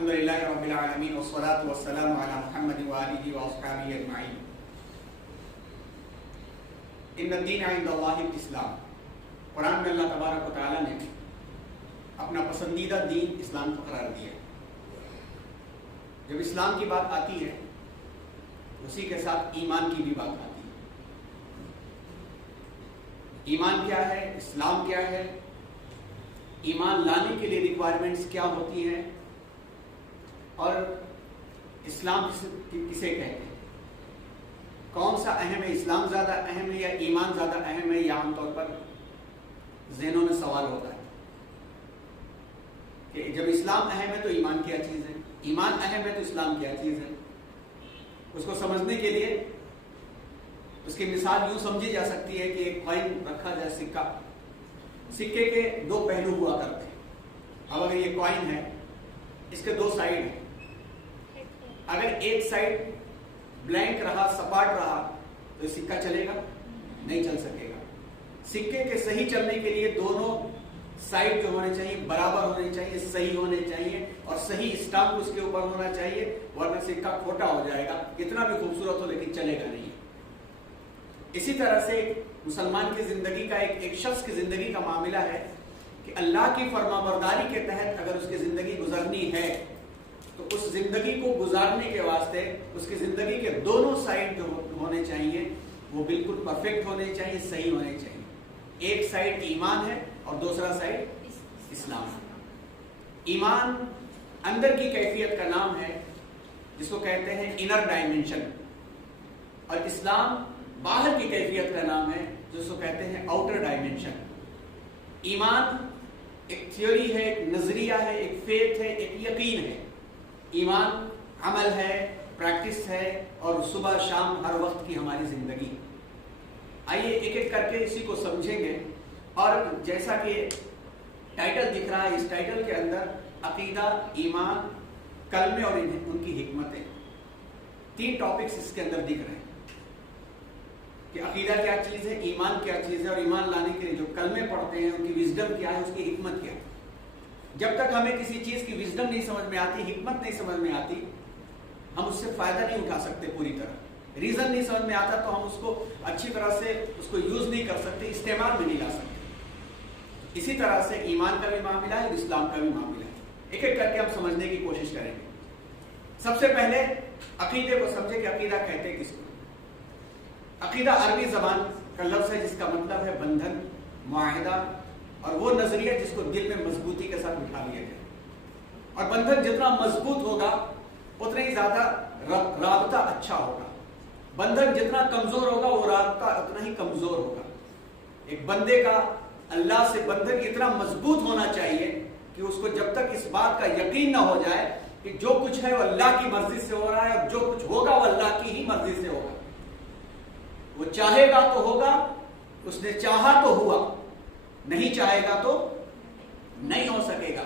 الحمدللہ رب العالمین والصلاة والسلام علی محمد وآلہ واصحابہ اجمعین۔ ان الدین عند اللہ الاسلام، قرآن میں اللہ تبارک و تعالیٰ نے اپنا پسندیدہ دین اسلام کو قرار دیا۔ جب اسلام کی بات آتی ہے اسی کے ساتھ ایمان کی بھی بات آتی ہے۔ ایمان کیا ہے، اسلام کیا ہے، ایمان لانے کے لیے ریکوائرمنٹس کیا ہوتی ہیں، اور اسلام کسے کہتے ہیں، کون سا اہم ہے، اسلام زیادہ اہم ہے یا ایمان زیادہ اہم ہے، یا عام طور پر ذہنوں میں سوال ہوتا ہے کہ جب اسلام اہم ہے تو ایمان کیا چیز ہے، ایمان اہم ہے تو اسلام کیا چیز ہے۔ اس کو سمجھنے کے لیے اس کی مثال یوں سمجھی جا سکتی ہے کہ ایک کوائن رکھا جائے، سکہ، سکے کے دو پہلو ہوا کرتے ہیں۔ اب اگر یہ کوائن ہے، اس کے دو سائیڈ ہیں، اگر ایک سائیڈ بلینک رہا، سپاٹ رہا، تو یہ سکہ چلے گا؟ نہیں چل سکے گا۔ سکے کے صحیح چلنے کے لیے دونوں سائیڈ جو ہونے چاہیے برابر ہونے چاہیے، صحیح ہونے چاہیے، اور صحیح اسٹمپ اس کے اوپر ہونا چاہیے، ورنہ سکہ کھوٹا ہو جائے گا، کتنا بھی خوبصورت ہو لیکن چلے گا نہیں۔ اسی طرح سے مسلمان کی زندگی کا ایک شخص کی زندگی کا معاملہ ہے کہ اللہ کی فرما برداری کے تحت اگر اس کی زندگی گزرنی ہے تو اس زندگی کو گزارنے کے واسطے اس کی زندگی کے دونوں سائیڈ جو ہونے چاہیے وہ بالکل پرفیکٹ ہونے چاہیے، صحیح ہونے چاہیے۔ ایک سائیڈ ایمان ہے اور دوسرا سائیڈ اسلام ہے۔ ایمان اندر کی کیفیت کا نام ہے جس کو کہتے ہیں انر ڈائمنشن، اور اسلام باہر کی کیفیت کا نام ہے جس کو کہتے ہیں آؤٹر ڈائمنشن۔ ایمان ایک تھیوری ہے، ایک نظریہ ہے، ایک فیتھ ہے، ایک یقین ہے۔ ایمان عمل ہے، پریکٹس ہے، اور صبح شام ہر وقت کی ہماری زندگی۔ آئیے ایک ایک کر کے اسی کو سمجھیں گے، اور جیسا کہ ٹائٹل دکھ رہا ہے، اس ٹائٹل کے اندر عقیدہ، ایمان، کلمے اور ان کی حکمتیں، تین ٹاپکس اس کے اندر دکھ رہے ہیں کہ عقیدہ کیا چیز ہے، ایمان کیا چیز ہے، اور ایمان لانے کے لیے جو کلمے پڑھتے ہیں ان کی وزڈم کیا ہے، اس کی حکمت کیا ہے۔ جب تک ہمیں کسی چیز کی وزڈم نہیں سمجھ میں آتی، حکمت نہیں سمجھ میں آتی، ہم اس سے فائدہ نہیں اٹھا سکتے پوری طرح۔ ریزن نہیں سمجھ میں آتا تو ہم اس کو اچھی طرح سے اس کو یوز نہیں کر سکتے، استعمال میں نہیں لا سکتے۔ اسی طرح سے ایمان کا بھی معاملہ ہے اور اسلام کا بھی معاملہ ہے۔ ایک ایک کر کے ہم سمجھنے کی کوشش کریں گے۔ سب سے پہلے عقیدے کو سمجھے کہ عقیدہ کہتے کس کو۔ عقیدہ عربی زبان کا لفظ ہے جس کا مطلب ہے بندھن، معاہدہ، اور وہ نظریہ جس کو دل میں مضبوطی کے ساتھ بٹھا لیا جائے۔ اور بندھن جتنا مضبوط ہوگا اتنا ہی زیادہ رابطہ اچھا ہوگا، بندھن جتنا کمزور ہوگا وہ رابطہ اتنا ہی کمزور ہوگا۔ ایک بندے کا اللہ سے بندھن اتنا مضبوط ہونا چاہیے کہ اس کو جب تک اس بات کا یقین نہ ہو جائے کہ جو کچھ ہے وہ اللہ کی مرضی سے ہو رہا ہے، اور جو کچھ ہوگا وہ اللہ کی ہی مرضی سے ہوگا۔ وہ چاہے گا تو ہوگا، اس نے چاہا تو ہوا، نہیں چاہے گا تو نہیں ہو سکے گا۔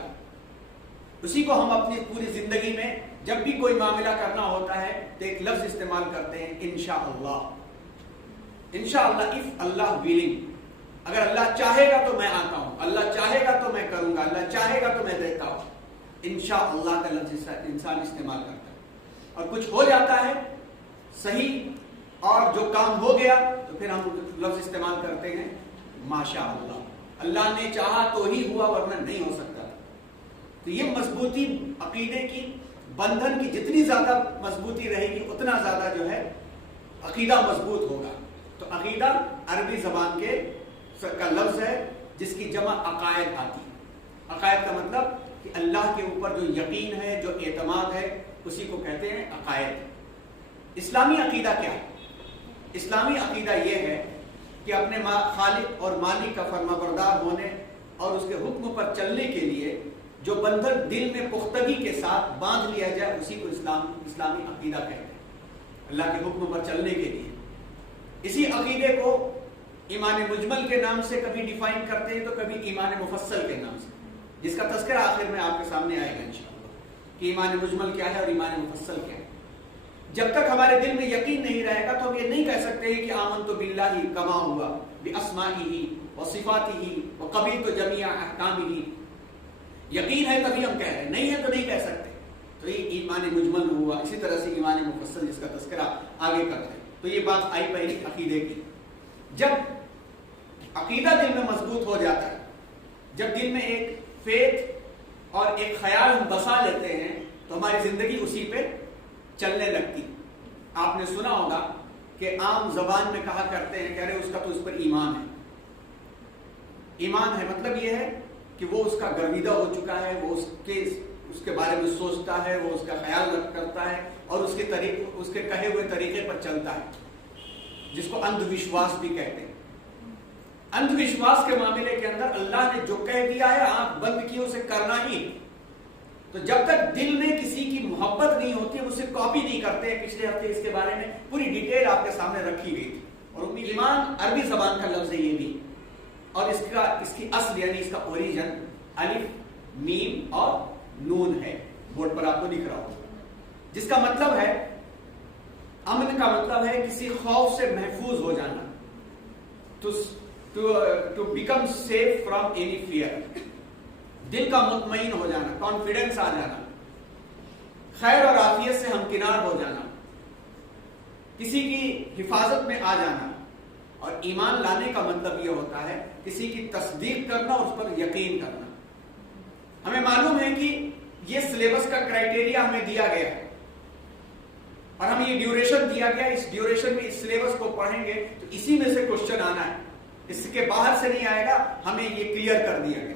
اسی کو ہم اپنی پوری زندگی میں جب بھی کوئی معاملہ کرنا ہوتا ہے تو ایک لفظ استعمال کرتے ہیں، انشاءاللہ۔ انشاءاللہ، اف اللہ ویلنگ، اگر اللہ چاہے گا تو میں آتا ہوں، اللہ چاہے گا تو میں کروں گا، اللہ چاہے گا تو میں دیتا ہوں۔ انشاءاللہ کا لفظ انسان استعمال کرتا ہے، اور کچھ ہو جاتا ہے صحیح اور جو کام ہو گیا تو پھر ہم لفظ استعمال کرتے ہیں ماشاء اللہ، اللہ نے چاہا تو ہی ہوا ورنہ نہیں ہو سکتا۔ تو یہ مضبوطی عقیدے کی، بندھن کی جتنی زیادہ مضبوطی رہے گی اتنا زیادہ جو ہے عقیدہ مضبوط ہوگا۔ تو عقیدہ عربی زبان کا لفظ ہے جس کی جمع عقائد آتی ہے۔ عقائد کا مطلب کہ اللہ کے اوپر جو یقین ہے، جو اعتماد ہے، اسی کو کہتے ہیں عقائد۔ اسلامی عقیدہ کیا ہے؟ اسلامی عقیدہ یہ ہے کہ اپنے خالق اور مالک کا فرما بردار ہونے اور اس کے حکم پر چلنے کے لیے جو بندھن دل میں پختگی کے ساتھ باندھ لیا جائے اسی کو اسلامی عقیدہ کہتے ہیں، اللہ کے حکم پر چلنے کے لیے۔ اسی عقیدے کو ایمان مجمل کے نام سے کبھی ڈیفائن کرتے ہیں تو کبھی ایمان مفصل کے نام سے، جس کا تذکرہ آخر میں آپ کے سامنے آئے گا انشاءاللہ کہ ایمان مجمل کیا ہے اور ایمان مفصل کیا ہے۔ جب تک ہمارے دل میں یقین نہیں رہے گا تو ہم یہ نہیں کہہ سکتے ہیں کہ آمنت باللہ کما ہوا باسمائہ وصفاتہ وقبلت جمیع احکامہ۔ یقین ہے تبھی ہم کہہ رہے ہیں، نہیں ہے تو نہیں کہہ سکتے۔ تو یہ ایمان مجمل ہوا. اسی طرح سے ایمان مفصل جس کا تذکرہ آگے کرتے ہیں. تو یہ بات آئی پہلی عقیدے کی. جب عقیدہ دل میں مضبوط ہو جاتا ہے, جب دل میں ایک فیتھ اور ایک خیال ہم بسا لیتے ہیں, تو ہماری زندگی اسی پہ چلنے لگتی. آپ نے سنا ہوگا کہ عام زبان میں کہا کرتے ہیں کہ ارے اس کا تو اس پر ایمان ہے. ایمان ہے مطلب یہ ہے کہ وہ اس کا گرویدہ ہو چکا ہے, وہ اس کے بارے میں سوچتا ہے, وہ اس کا خیال کرتا ہے اور اس کے کہے ہوئے طریقے پر چلتا ہے, جس کو اندھ وشواس بھی کہتے ہیں. اندھ وشواس کے معاملے کے اندر اللہ نے جو کہہ دیا ہے آنکھ بند کی اسے کرنا ہی. تو جب تک دل میں کسی کی محبت نہیں ہوتی اسے کاپی نہیں کرتے. پچھلے ہفتے اس کے بارے میں پوری ڈیٹیل آپ کے سامنے رکھی گئی تھی. اور ایمان عربی زبان کا لفظ ہے یہ بھی, اور اس کی اصل یعنی اس کا اوریجن الف میم اور نون ہے. بورڈ پر آپ کو دکھ رہا ہوگا, جس کا مطلب ہے امن کا مطلب ہے کسی خوف سے محفوظ ہو جانا. to become safe from any fear. دل کا مطمئن ہو جانا, کانفیڈنس آ جانا, خیر اور عافیت سے ہمکنار ہو جانا, کسی کی حفاظت میں آ جانا. اور ایمان لانے کا مطلب یہ ہوتا ہے کسی کی تصدیق کرنا اور اس پر یقین کرنا. ہمیں معلوم ہے کہ یہ سلیبس کا کرائٹیریا ہمیں دیا گیا ہے اور ہمیں یہ ڈیوریشن دیا گیا. اس ڈیوریشن میں اس سلیبس کو پڑھیں گے تو اسی میں سے کوشچن آنا ہے, اس کے باہر سے نہیں آئے گا. ہمیں یہ کلیئر کر دیا گیا.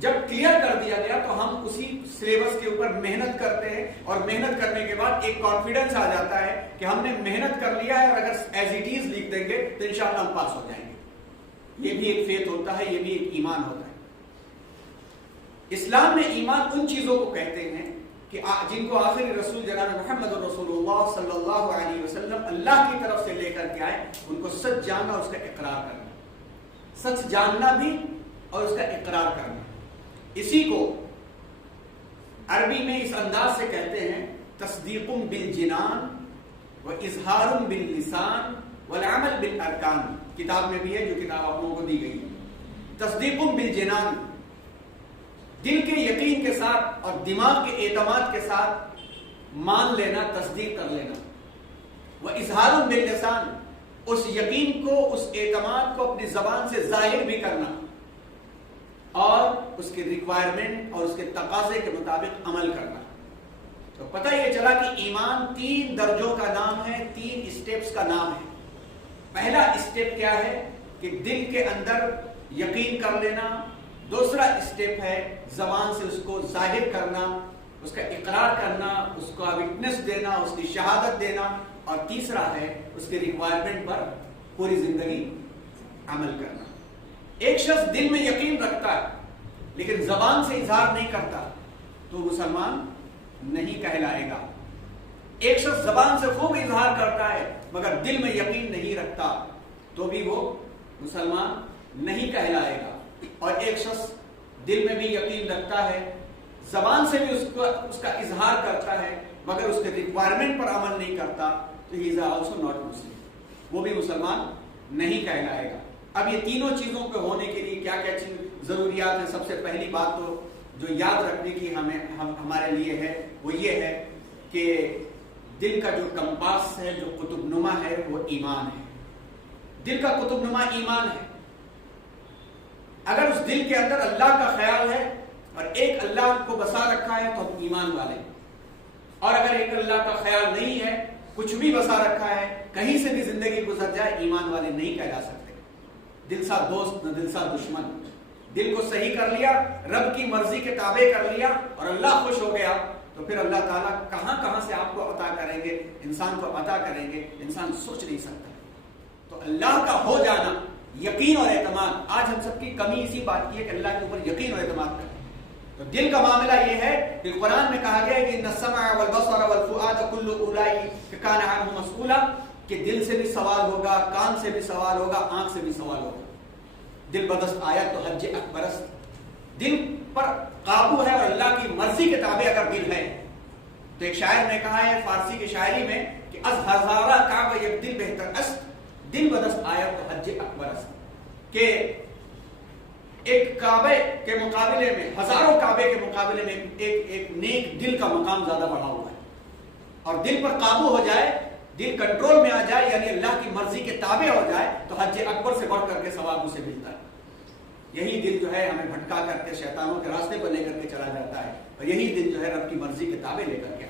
جب کلیئر کر دیا گیا تو ہم اسی سلیبس کے اوپر محنت کرتے ہیں اور محنت کرنے کے بعد ایک کانفیڈنس آ جاتا ہے کہ ہم نے محنت کر لیا ہے اور اگر ایز اٹ از لکھ دیں گے تو انشاءاللہ ہم پاس ہو جائیں گے. یہ بھی ایک فیتھ ہوتا ہے, یہ بھی ایک ایمان ہوتا ہے. اسلام میں ایمان ان چیزوں کو کہتے ہیں کہ جن کو آخری رسول جناب محمد رسول اللہ صلی اللہ علیہ وسلم اللہ کی طرف سے لے کر کے آئے, ان کو سچ جاننا اور اس کا اقرار کرنا. سچ جاننا بھی اور اس کا اقرار کرنا. اسی کو عربی میں اس انداز سے کہتے ہیں تصدیق بالجنان و اظہار باللسان والعمل بالارکان. کتاب میں بھی ہے, جو کتاب آپ لوگوں کو دی گئی. تصدیق بالجنان, دل کے یقین کے ساتھ اور دماغ کے اعتماد کے ساتھ مان لینا, تصدیق کر لینا. وہ اظہار باللسان, اس یقین کو, اس اعتماد کو اپنی زبان سے ظاہر بھی کرنا اور اس کے ریکوائرمنٹ اور اس کے تقاضے کے مطابق عمل کرنا. تو پتہ یہ چلا کہ ایمان 3 درجوں کا نام ہے, 3 اسٹیپس کا نام ہے. پہلا اسٹیپ کیا ہے کہ دل کے اندر یقین کر لینا. دوسرا اسٹیپ ہے زبان سے اس کو ظاہر کرنا, اس کا اقرار کرنا, اس کو وٹنس دینا, اس کی شہادت دینا. اور تیسرا ہے اس کے ریکوائرمنٹ پر پوری زندگی عمل کرنا. ایک شخص دل میں یقین رکھتا ہے لیکن زبان سے اظہار نہیں کرتا تو مسلمان نہیں کہلائے گا. ایک شخص زبان سے خوب اظہار کرتا ہے مگر دل میں یقین نہیں رکھتا تو بھی وہ مسلمان نہیں کہلائے گا. اور ایک شخص دل میں بھی یقین رکھتا ہے, زبان سے بھی اس کا اظہار کرتا ہے مگر اس کے ریکوائرمنٹ پر عمل نہیں کرتا تو ہی از آلسو ناٹ مسلم, وہ بھی مسلمان نہیں کہلائے گا. اب یہ تینوں چیزوں کے ہونے کے لیے کیا کیا چیز ضروریات ہیں؟ سب سے پہلی بات تو جو یاد رکھنے کی ہمارے لیے ہے وہ یہ ہے کہ دل کا جو کمپاس ہے, جو قطب نما ہے, وہ ایمان ہے. دل کا قطب نما ایمان ہے. اگر اس دل کے اندر اللہ کا خیال ہے اور ایک اللہ کو بسا رکھا ہے تو ہم ایمان والے. اور اگر ایک اللہ کا خیال نہیں ہے, کچھ بھی بسا رکھا ہے, کہیں سے بھی زندگی گزر جائے, ایمان والے نہیں کہلا سکتے. دل سا دوست نہ دل سا دشمن. دل کو صحیح کر لیا, رب کی مرضی کے تابع کر لیا اور اللہ خوش ہو گیا تو پھر اللہ تعالیٰ کہاں کہاں سے آپ کو عطا کریں گے, انسان کو عطا کریں گے, انسان سوچ نہیں سکتا. تو اللہ کا ہو جانا, یقین اور اعتماد. آج ہم سب کی کمی اسی بات کی ہے کہ اللہ کے اوپر یقین اور اعتماد کریں. تو دل کا معاملہ یہ ہے کہ قرآن میں کہا گیا ہے کہ ان السمع والبصر والفؤاد کل اولئک کان عنہ مسئولا, کہ دل سے بھی سوال ہوگا, کان سے بھی سوال ہوگا, آنکھ سے بھی سوال ہوگا. دل بدست آیا تو حج اکبرست. دل پر قابو ہے اور اللہ کی مرضی کے تابع اگر دل ہے تو ایک شاعر نے کہا ہے فارسی کی شاعری میں کہ از ہزارہ کعبہ یک دل بہتر است, دل بدست آیا تو حج اکبرست. کہ ایک کعبے کے مقابلے میں، ہزاروں کعبے کے مقابلے میں ایک نیک دل کا مقام زیادہ بڑھا ہوا ہے. اور دل پر قابو ہو جائے، دل کنٹرول میں آ جائے، یعنی اللہ کی مرضی کے تابع ہو جائے، تو حج اکبر سے بڑھ کر کے ثواب اسے ملتا ہے. یہی دل جو ہے ہمیں بھٹکا کر کے شیطانوں کے راستے پر لے کر کے چلا جاتا ہے، اور یہی دل جو ہے رب کی مرضی کے تابع لے کر کے